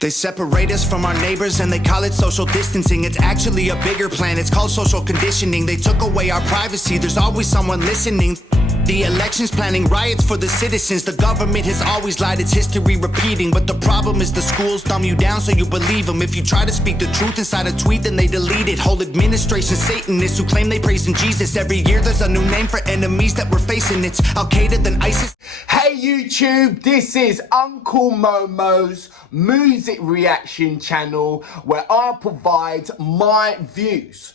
They separate us from our neighbors and they call it social distancing. It's actually a bigger plan, it's called social conditioning. They took away our privacy, there's always someone listening. The elections planning riots for the citizens. The government has always lied, it's history repeating. But the problem is the schools dumb you down so you believe them. If you try to speak the truth inside a tweet, then they delete it. Whole administration Satanists who claim they praise in Jesus. Every year there's a new name for enemies that we're facing. It's Al-Qaeda, then ISIS. Hey YouTube, this is Uncle Momo's music reaction channel where I provide my views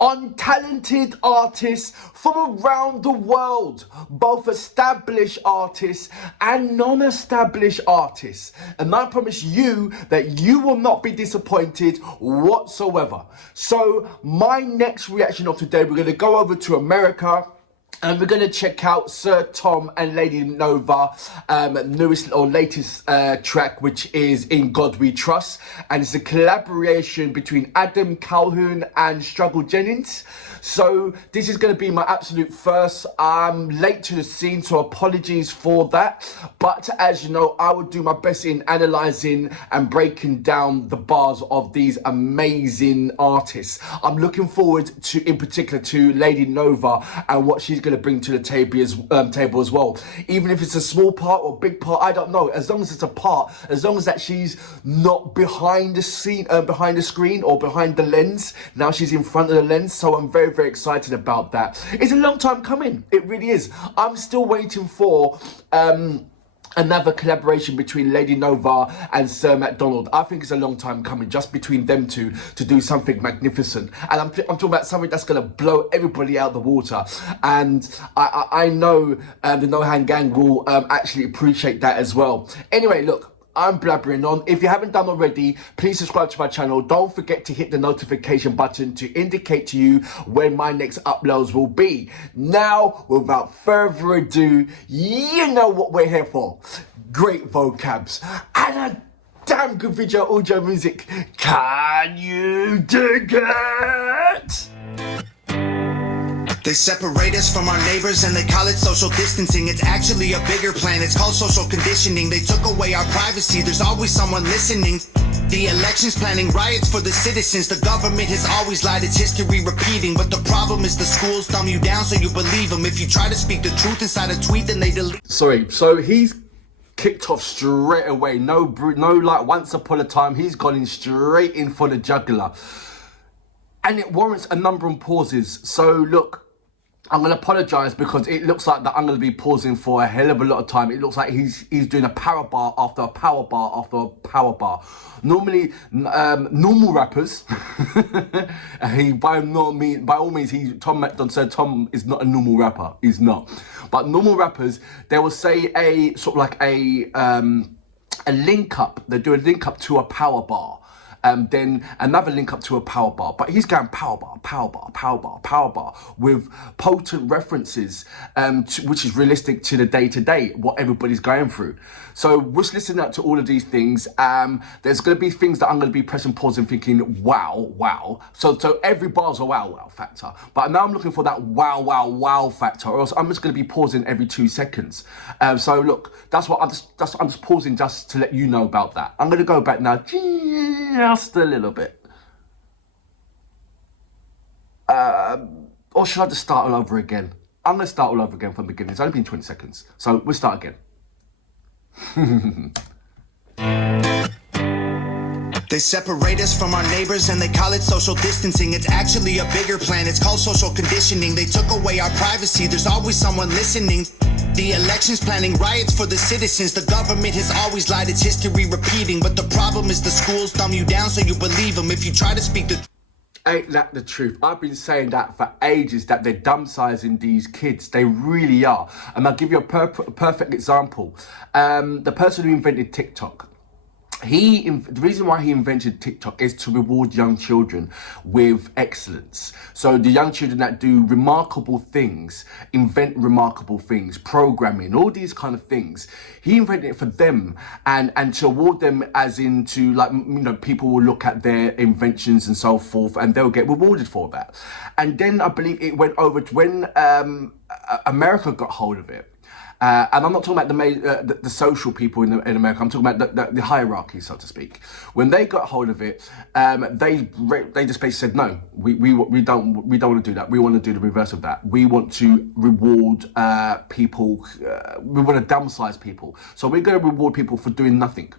on talented artists from around the world, both established artists and non-established artists. And I promise you that you will not be disappointed whatsoever. So my next reaction of today, we're gonna go over to America and we're going to check out Sir Tom and Lady Nova newest or latest track, which is In God We Trust, and it's a collaboration between Adam Calhoun and Jennings. So this is going to be my absolute first. I'm late to the scene, so apologies for that, but as you know, I will do my best in analysing and breaking down the bars of these amazing artists. I'm looking forward to, in particular, to Lady Nova and what she's going to bring to the table as well. Even if it's a small part or big part, I don't know. As long as it's a part, as long as that she's not behind the scene, behind the screen or behind the lens. Now she's in front of the lens, so I'm very, very excited about that. It's a long time coming. It really is. I'm still waiting for another collaboration between Lady Nova and Sir MacDonald. I think it's a long time coming, just between them two, to do something magnificent. And I'm talking about something that's going to blow everybody out of the water. And I know the No Hand Gang will actually appreciate that as well. Anyway, look, I'm blabbering on. If you haven't done already, please subscribe to my channel. Don't forget to hit the notification button to indicate to you when my next uploads will be. Now, without further ado, you know what we're here for. Great vocabs and a damn good video audio music. Can you dig it? They separate us from our neighbors and they call it social distancing. It's actually a bigger plan, it's called social conditioning. They took away our privacy, there's always someone listening. The elections planning riots for the citizens. The government has always lied, it's history repeating. But the problem is the schools dumb you down so you believe them. If you try to speak the truth inside a tweet, then they delete. Sorry, so he's kicked off straight away. No like once upon a time, he's gone in straight in for the jugular. And it warrants a number of pauses. So look, I'm going to apologise because it looks like that I'm going to be pausing for a hell of a lot of time. It looks like he's doing a power bar after a power bar after a power bar. Normally, normal rappers, by all means, Tom MacDonald said Tom is not a normal rapper. He's not. But normal rappers, they will say a sort of like a link up. They do a link up to a power bar. Then another link up to a power bar, but he's going power bar, power bar, power bar, power bar with potent references, which is realistic to the day-to-day, what everybody's going through. So just listening out to all of these things, there's going to be things that I'm going to be pressing pause and thinking, wow, wow. So every bar's a wow, wow factor. But now I'm looking for that wow, wow, wow factor, or else I'm just going to be pausing every 2 seconds. So look, that's what I'm just pausing just to let you know about that. I'm going to go back now just a little bit. Or should I just start all over again? I'm going to start all over again from the beginning. It's only been 20 seconds. So we'll start again. They separate us from our neighbors and they call it social distancing. It's actually a bigger plan, it's called social conditioning. They took away our privacy, there's always someone listening. The elections planning riots for the citizens. The government has always lied, it's history repeating. But the problem is the schools dumb you down so you believe them. If you try to speak the Ain't that the truth? I've been saying that for ages, that they're dumb-sizing these kids. They really are. And I'll give you a perfect example. The person who invented TikTok, the reason why he invented TikTok is to reward young children with excellence. So the young children that do remarkable things, invent remarkable things, programming, all these kind of things. He invented it for them and to award them, as into, like, you know, people will look at their inventions and so forth and they'll get rewarded for that. And then I believe it went over to when America got hold of it. And I'm not talking about the social people in America. I'm talking about the hierarchy, so to speak. When they got hold of it, they just basically said, no, we don't want to do that. We want to do the reverse of that. We want to reward people. We want to downsize people. So we're going to reward people for doing nothing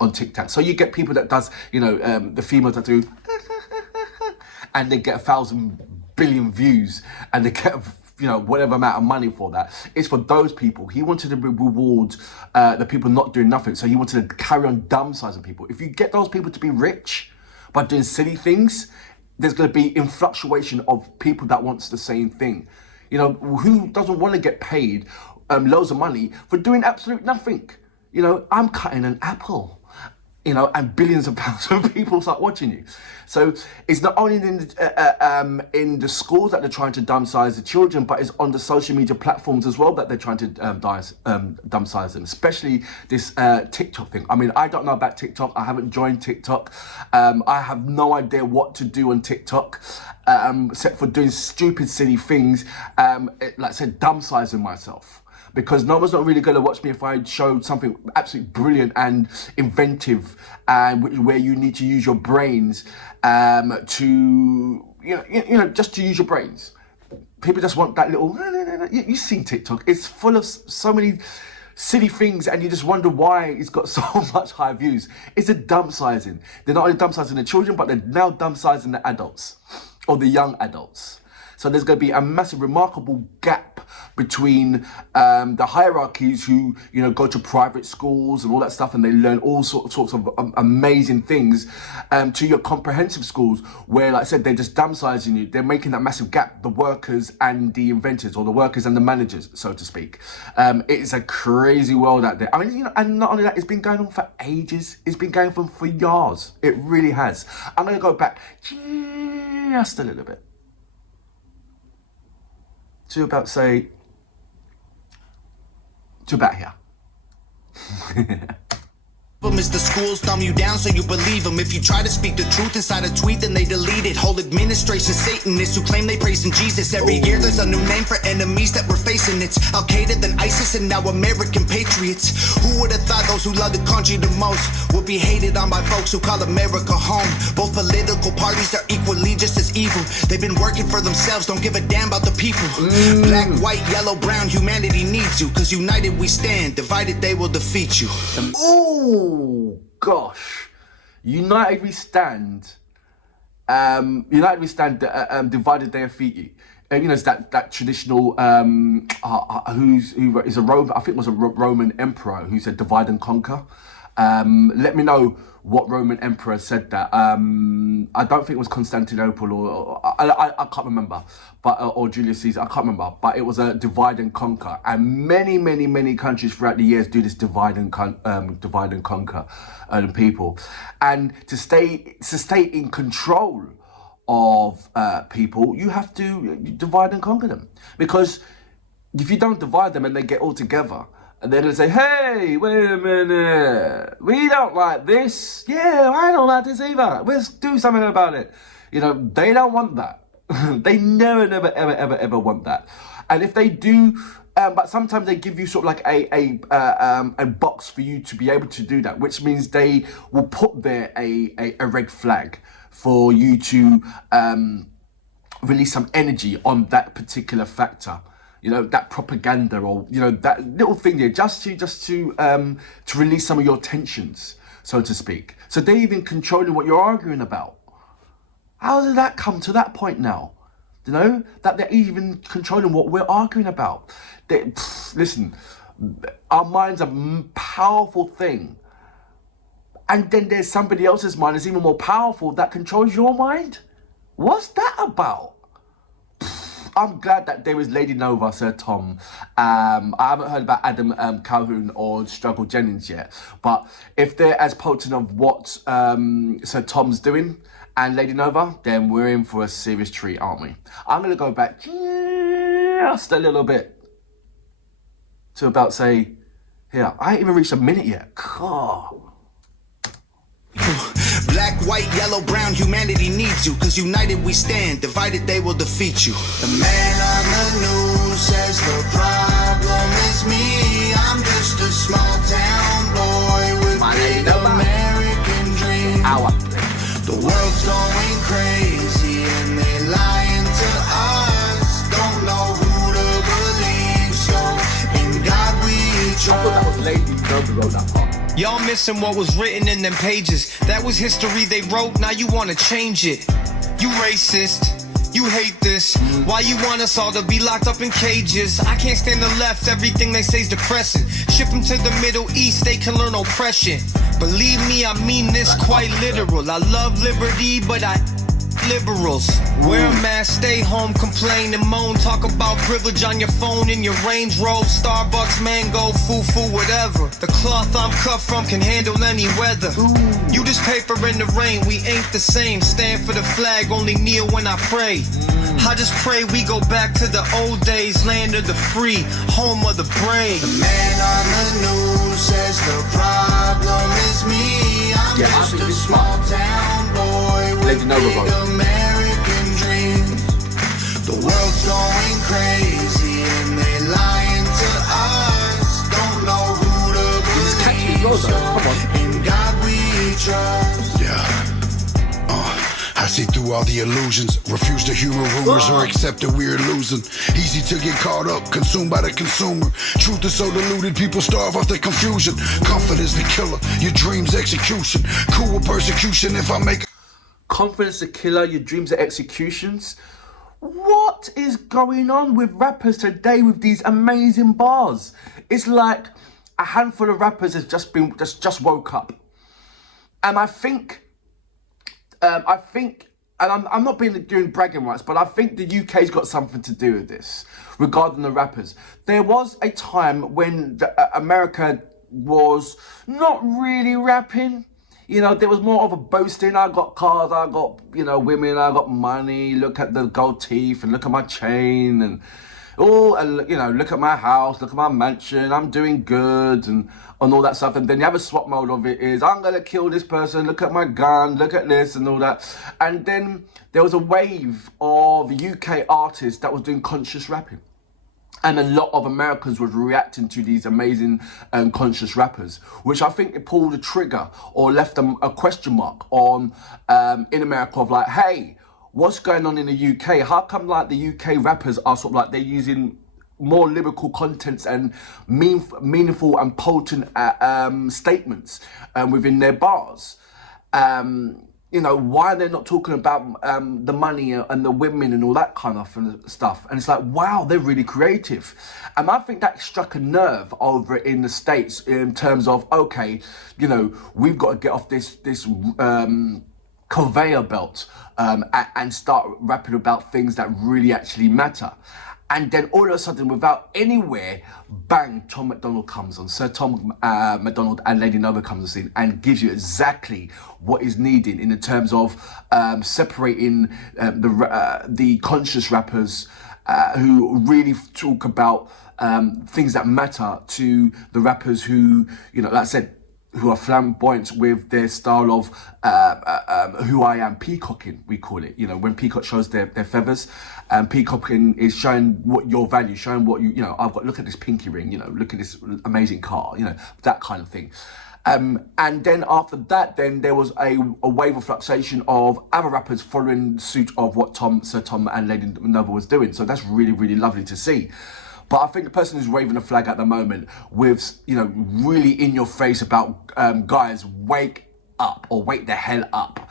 on TikTok. So you get people that does, the females that do, and they get 1,000 billion views, and they get whatever amount of money for that. It's for those people. He wanted to reward the people not doing nothing. So he wanted to carry on downsizing people. If you get those people to be rich by doing silly things, there's going to be influctuation of people that wants the same thing. Who doesn't want to get paid loads of money for doing absolute nothing? I'm cutting an apple. And billions of pounds of people start watching you. So it's not only in the schools that they're trying to downsize the children, but it's on the social media platforms as well that they're trying to downsize them, especially this TikTok thing. I mean, I don't know about TikTok. I haven't joined TikTok. I have no idea what to do on TikTok, except for doing stupid, silly things, like I said, downsizing myself. Because no one's not really going to watch me if I showed something absolutely brilliant and inventive, and where you need to use your brains to, just to use your brains. People just want that little. You've seen TikTok; it's full of so many silly things, and you just wonder why it's got so much high views. It's a downsizing. They're not only downsizing the children, but they're now downsizing the adults or the young adults. So there's going to be a massive, remarkable gap between the hierarchies who, go to private schools and all that stuff, and they learn all sorts of amazing things, to your comprehensive schools where, like I said, they're just downsizing you. They're making that massive gap, the workers and the inventors, or the workers and the managers, so to speak. It's a crazy world out there. I mean, and not only that, it's been going on for ages. It's been going on for years. It really has. I'm going to go back just a little bit to about here. Is the schools dumb you down so you believe them. If you try to speak the truth inside a tweet, then they delete it. Whole administration Satanists who claim they praise in Jesus. Every year there's a new name for enemies that we're facing. It's Al-Qaeda, then ISIS, and now American patriots. Who would have thought those who love the country the most would be hated on by folks who call America home? Both political parties are equally just as evil. They've been working for themselves, don't give a damn about the people. Black, white, yellow, brown, humanity needs you. Cause united we stand, divided they will defeat you. Oh gosh, united we stand. Divided they defeat you. It's that traditional. Who is a Roman? I think it was a Roman emperor who said divide and conquer. Let me know what Roman emperor said that. I don't think it was Constantinople or I can't remember, but or Julius Caesar. I can't remember, but it was a divide and conquer. And many countries throughout the years do this divide and conquer people, and to stay in control of people, you have to divide and conquer them. Because if you don't divide them and they get all together, and they're going to say, hey, wait a minute, we don't like this. Yeah, I don't like this either. Let's do something about it. They don't want that. They never, ever want that. And if they do, but sometimes they give you sort of like a box for you to be able to do that, which means they will put there a red flag for you to release some energy on that particular factor. That propaganda, or that little thing there, just to release some of your tensions, so to speak. So they're even controlling what you're arguing about. How did that come to that point now? That they're even controlling what we're arguing about. Listen, our mind's a powerful thing, and then there's somebody else's mind that's even more powerful that controls your mind. What's that about? I'm glad that there is Lady Nova, Sir Tom. I haven't heard about Adam Calhoun or Struggle Jennings yet. But if they're as potent of what Sir Tom's doing and Lady Nova, then we're in for a serious treat, aren't we? I'm going to go back just a little bit to about here. I ain't even reached a minute yet. God. Black, white, yellow, brown, humanity needs you. Cause united we stand, divided they will defeat you. The man on the news says the problem is is me. I'm just a small town boy with big American dreams. The world's going crazy and they lying to us. Don't know who to believe, so in God we trust. I thought that was Lady Nova wrote that part. Y'all missing what was written in them pages. That was history they wrote, now you wanna change it. You racist. You hate this. Why you want us all to be locked up in cages? I can't stand the left, everything they say's depressing. Ship them to the Middle East, they can learn oppression. Believe me, I mean this quite literal. I love liberty, but I liberals. Wear a mask, stay home, complain and moan. Talk about privilege on your phone in your Range Rover, Starbucks, mango, foo-foo, whatever. The cloth I'm cut from can handle any weather. You just paper in the rain, we ain't the same. Stand for the flag, only kneel when I pray. I just pray we go back to the old days, land of the free, home of the brave. The man on the news says the problem is me. I'm just a small town boy with big American dreams. The world's going crazy and they lying to us. Don't know who to believe, so in God we trust. Yeah. I see through all the illusions, refuse to humor rumors or accept that we're losing. Easy to get caught up, consumed by the consumer. Truth is so diluted, people starve off their confusion. Confidence the killer, your dreams execution. Cool with persecution if I make Confidence the killer, your dreams are executions. What is going on with rappers today with these amazing bars? It's like a handful of rappers has just woke up. And I think, and I'm not doing bragging rights, but I think the UK's got something to do with this regarding the rappers. There was a time when America was not really rapping. You know, there was more of a boasting. I got cars, I got, women, I got money. Look at the gold teeth and look at my chain and look at my house, look at my mansion. I'm doing good and all that stuff. And then the other swap mode of it is, I'm going to kill this person. Look at my gun, look at this and all that. And then there was a wave of UK artists that was doing conscious rapping. And a lot of Americans were reacting to these amazing conscious rappers, which I think it pulled a trigger or left them a question mark on in America of like, hey, what's going on in the UK? How come like the UK rappers are sort of like they're using more lyrical contents and meaningful and potent statements within their bars? Why they're not talking about the money and the women and all that kind of stuff. And it's like, wow, they're really creative. And I think that struck a nerve over in the States in terms of, okay, we've got to get off this conveyor belt and start rapping about things that really actually matter. And then all of a sudden, without anywhere, bang, Tom MacDonald comes on. Sir Tom MacDonald and Lady Nova comes in and gives you exactly what is needed in the terms of separating the conscious rappers who really talk about things that matter to the rappers who, like I said, who are flamboyant with their style of who I am, peacocking, we call it. When peacock shows their feathers, peacocking is showing what your value, showing what I've got, look at this pinky ring, look at this amazing car, that kind of thing. And then after that, then there was a wave of fluctuation of other rappers following suit of what Sir Tom and Lady Nova was doing. So that's really, really lovely to see. But I think the person who's waving the flag at the moment with, really in your face about guys, wake up or wake the hell up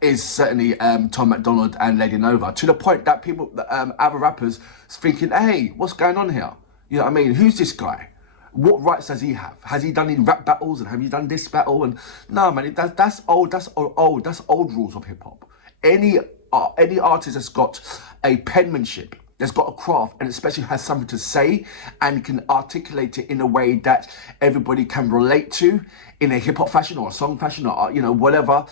is certainly Tom MacDonald and Lady Nova, to the point that people, other rappers, thinking, hey, what's going on here? You know what I mean? Who's this guy? What rights does he have? Has he done any rap battles and have you done this battle? And no, man, that's old. That's old rules of hip hop. Any artist that's got a penmanship, that's got a craft, and especially has something to say and can articulate it in a way that everybody can relate to in a hip hop fashion or a song fashion or whatever,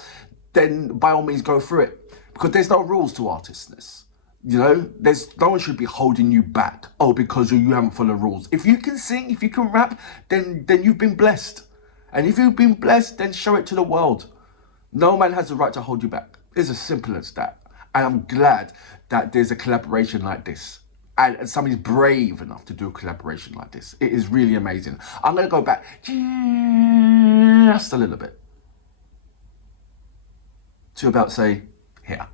then by all means go through it, because there's no rules to artistness. There's no one should be holding you back. Oh, because you haven't followed rules. If you can sing, if you can rap, then you've been blessed. And if you've been blessed, then show it to the world. No man has the right to hold you back. It's as simple as that. And I'm glad that there's a collaboration like this. and somebody's brave enough to do a collaboration like this. It is really amazing. I'm going to go back just a little bit to about, say, here.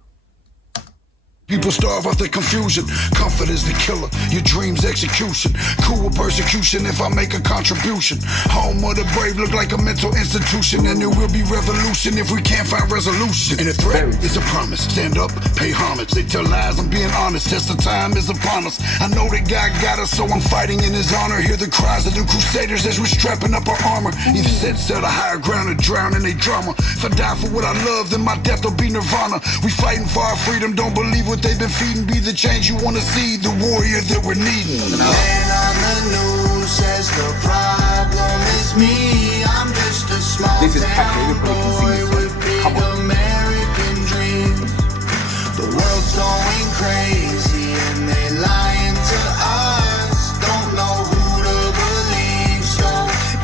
People starve out their confusion. Comfort is the killer. Your dreams execution. Cool with persecution if I make a contribution. Home of the brave look like a mental institution, and there will be revolution if we can't find resolution. And a threat is a promise. Stand up, pay homage. They tell lies, I'm being honest. Test of time is upon us. I know that God got us, so I'm fighting in his honor. Hear the cries of the crusaders as we're strapping up our armor. Either set the higher ground or drown in their drama. If I die for what I love, then my death will be nirvana. We fighting for our freedom, don't believe what they've been feeding. Be the change you want to see, the warrior that we're needing. The man on the news says the problem is me. I'm just a small This is town Calhoun, boy with big Come on. American dreams. The world's going crazy and they lying to us. Don't know who to believe, so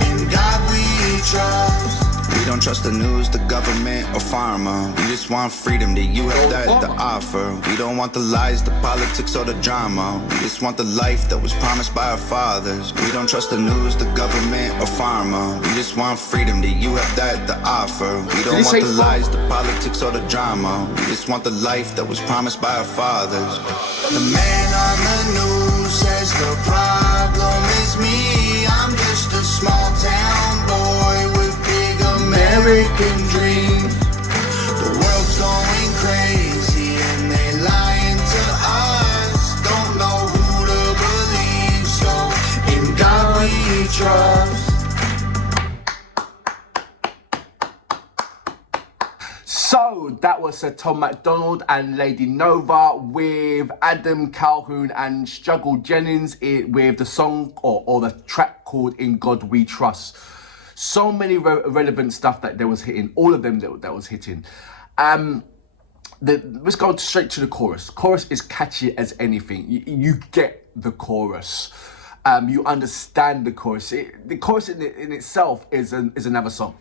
in God we trust. We don't trust the news, the government, or pharma. We just want freedom that you have that to offer. We don't want the lies, the politics, or the drama. We just want the life that was promised by our fathers. We don't trust the news, the government, or pharma. We just want freedom that you have that to offer. We don't want the lies, the politics, or the drama. We just want the life that was promised by our fathers. The man on the news says the problem is me. I'm just a small town boy with big American dreams. The world's going crazy and they lying to us. Don't know who to believe, so in God we trust. So that was Sir Tom MacDonald and Lady Nova with Adam Calhoun and Struggle Jennings with the song or the track called In God We Trust. So many relevant stuff that there was hitting, all of them that was hitting. Let's go straight to the chorus. Chorus is catchy as anything. You get the chorus. You understand the chorus. The chorus in itself is another song.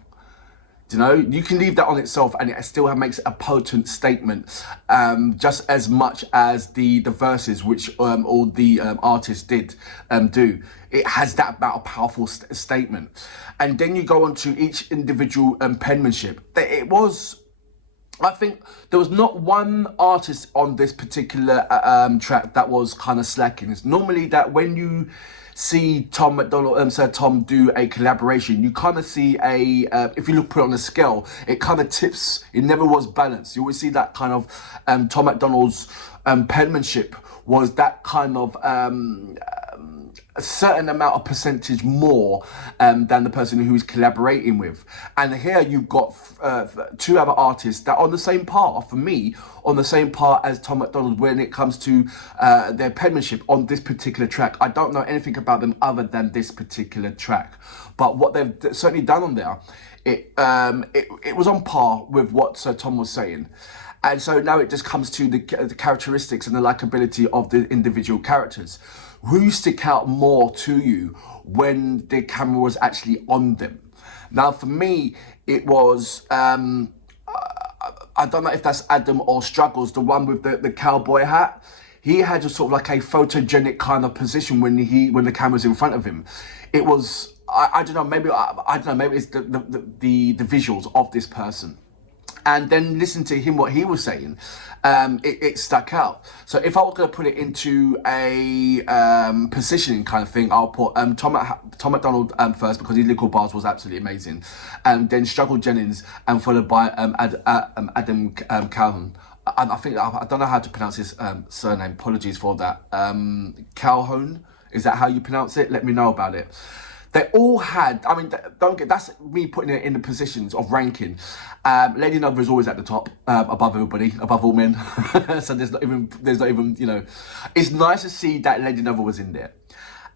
You know, you can leave that on itself and it still makes a potent statement, just as much as the verses, which all the artists did do. It has that about a powerful statement. And then you go on to each individual penmanship. I think there was not one artist on this particular track that was kind of slacking. It's normally that when you see Tom MacDonald, Sir Tom do a collaboration, you kind of see if you put it on a scale, it kind of tips. It never was balanced. You always see that kind of Tom MacDonald's penmanship was that kind of a certain amount of percentage more than the person who he's collaborating with. And here you've got two other artists that are on the same par, for me, on the same par as Tom MacDonald when it comes to their penmanship on this particular track. I don't know anything about them other than this particular track. But what they've certainly done on there, it was on par with what Sir Tom was saying. And so now it just comes to the characteristics and the likability of the individual characters. Who stick out more to you when the camera was actually on them? Now, for me, it was, I don't know if that's Adam or Struggles, the one with the cowboy hat. He had a sort of like a photogenic kind of position when the camera's in front of him. It was, I don't know, maybe it's the visuals of this person. And then listen to him, what he was saying, it stuck out. So if I was going to put it into a positioning kind of thing, I'll put Tom MacDonald first, because his lyrical bars was absolutely amazing. And then Struggle Jennings, and followed by Adam Calhoun. I think, I don't know how to pronounce his surname, apologies for that. Calhoun, is that how you pronounce it? Let me know about it. They all had, that's me putting it in the positions of ranking. Lady Nova is always at the top, above everybody, above all men. So there's not even, you know, it's nice to see that Lady Nova was in there.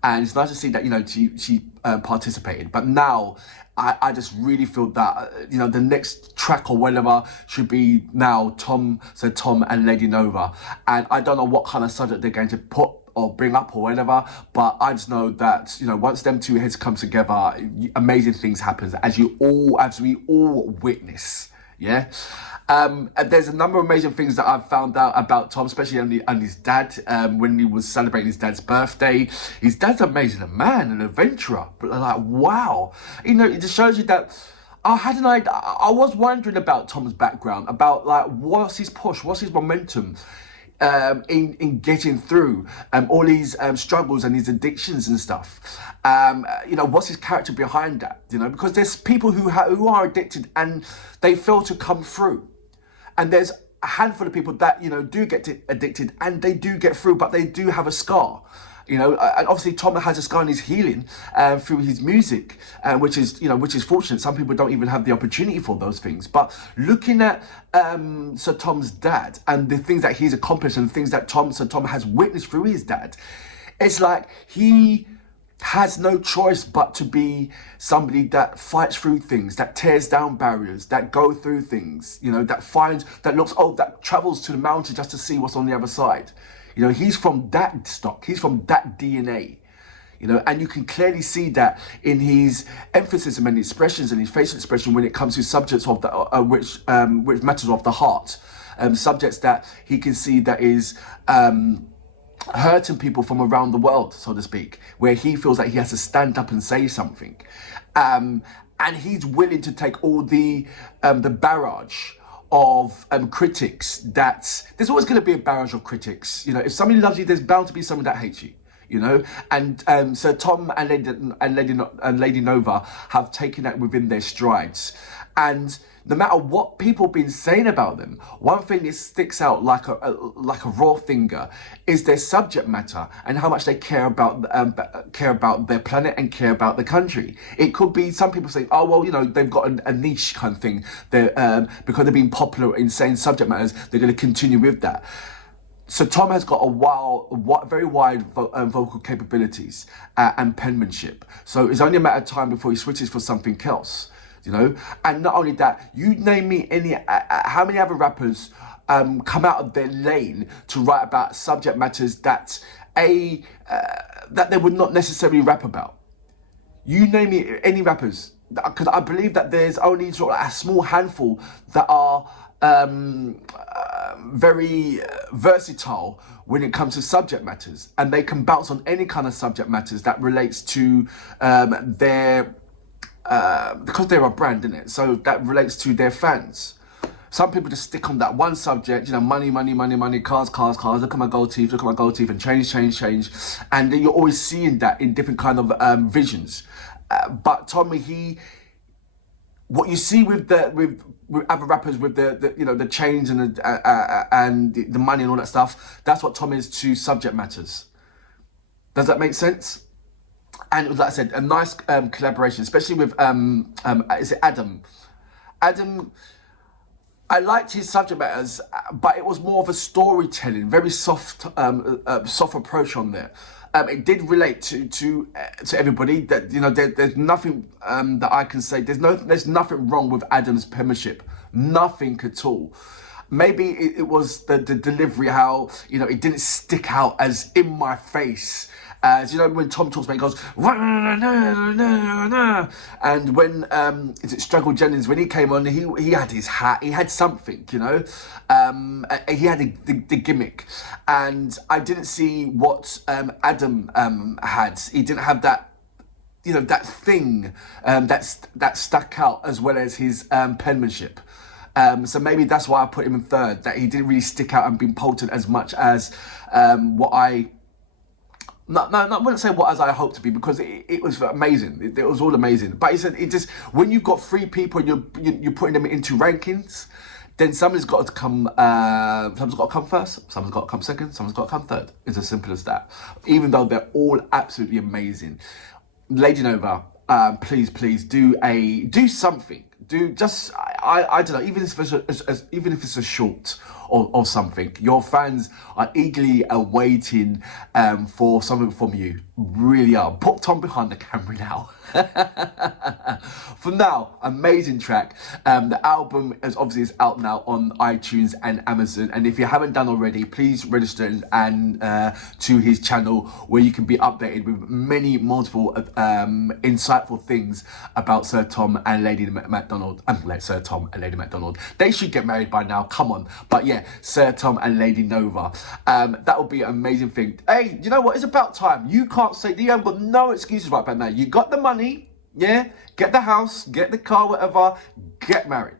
And it's nice to see that, you know, she participated. But now, I just really feel that, you know, the next track or whatever should be now Tom and Lady Nova. And I don't know what kind of subject they're going to put or bring up or whatever, but I just know that, you know, once them two heads come together, amazing things happen, as we all witness Yeah. And there's a number of amazing things that I've found out about Tom, especially on his dad, when he was celebrating his dad's birthday. His dad's an amazing man, an adventurer. But like, wow. You know, it just shows you that I was wondering about Tom's background, about like, what's his push, what's his momentum in getting through all these struggles and his addictions and stuff. You know, what's his character behind that? You know, because there's people who are addicted and they fail to come through. And there's a handful of people that, you know, do get addicted and they do get through, but they do have a scar. You know, and obviously Tom has a scar in his healing through his music, which is fortunate. Some people don't even have the opportunity for those things. But looking at Sir Tom's dad and the things that he's accomplished and the things that Sir Tom has witnessed through his dad, it's like he has no choice but to be somebody that fights through things, that tears down barriers, that go through things, you know, that travels to the mountain just to see what's on the other side. You know, he's from that stock, he's from that DNA, you know, and you can clearly see that in his emphasis and many expressions and his facial expression when it comes to subjects of the which matters of the heart, subjects that he can see that is hurting people from around the world, so to speak, where he feels that he has to stand up and say something, and he's willing to take all the barrage of critics. That there's always going to be a barrage of critics. You know, if somebody loves you, there's bound to be someone that hates you. You know, and so Tom and Lady Nova have taken that within their strides, and no matter what people have been saying about them, one thing that sticks out like a raw finger is their subject matter and how much they care about their planet and care about the country. It could be some people saying, oh well, you know, they've got a niche kind of thing. Because they've been popular in saying subject matters, they're going to continue with that. So Tom has got very wide vocal capabilities and penmanship. So it's only a matter of time before he switches for something else, you know. And not only that, you name me how many other rappers come out of their lane to write about subject matters that they would not necessarily rap about. You name me any rappers, because I believe that there's only sort of a small handful that are very versatile when it comes to subject matters, and they can bounce on any kind of subject matters that relates to their because they're a brand, isn't it? So that relates to their fans. Some people just stick on that one subject, you know, money, cars, look at my gold teeth, and change. And then you're always seeing that in different kind of visions. But Tommy, what you see with other rappers, with the you know, the chains and the money and all that stuff, that's what Tom is to subject matters. Does that make sense? And it was, like I said, a nice collaboration, especially with is it Adam? Adam, I liked his subject matters, but it was more of a storytelling, very soft approach on there. It did relate to everybody. That, you know, there's nothing that I can say. There's nothing wrong with Adam's penmanship, nothing at all. Maybe it was the delivery, how, you know, it didn't stick out as in my face. As you know, when Tom talks about it, he goes, and when is it Struggle Jennings, when he came on, he had his hat, he had something, you know, he had the gimmick, and I didn't see what Adam had. He didn't have that, you know, that thing that stuck out as well as his penmanship. So maybe that's why I put him in third, that he didn't really stick out and be potent as much as what I wouldn't say what as I hoped to be, because it was amazing. It was all amazing. But he said it just, when you've got three people and you're putting them into rankings, then somebody's got to come. Someone's got to come first. Someone's got to come second. Someone's got to come third. It's as simple as that. Even though they're all absolutely amazing. Lady Nova, please do something. Do just I don't know. Even if it's a short or something. Your fans are eagerly awaiting for something from you. Really are. Put Tom behind the camera now. For now, amazing track. The album is obviously out now on iTunes and Amazon, and if you haven't done already, please register and to his channel, where you can be updated with many multiple insightful things about Sir Tom and Lady MacDonald. Sir Tom and Lady MacDonald, they should get married by now, come on. But yeah, Sir Tom and Lady Nova, that would be an amazing thing. Hey, you know what, it's about time. You can't say, you haven't got no excuses right about now. You got the money, yeah, get the house, get the car, whatever, get married.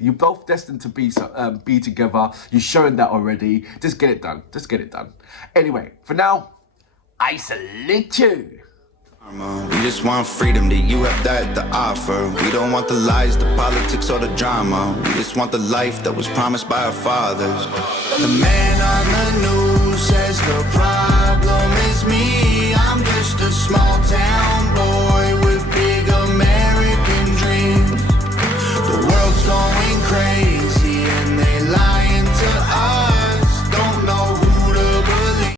You're both destined to be together. You're showing that already. Just get it done. Just get it done. Anyway, for now, I salute you. We just want freedom, that you have that to offer. We don't want the lies, the politics, or the drama. We just want the life that was promised by our fathers. The man on the news says the problem is me. I'm just a small town boy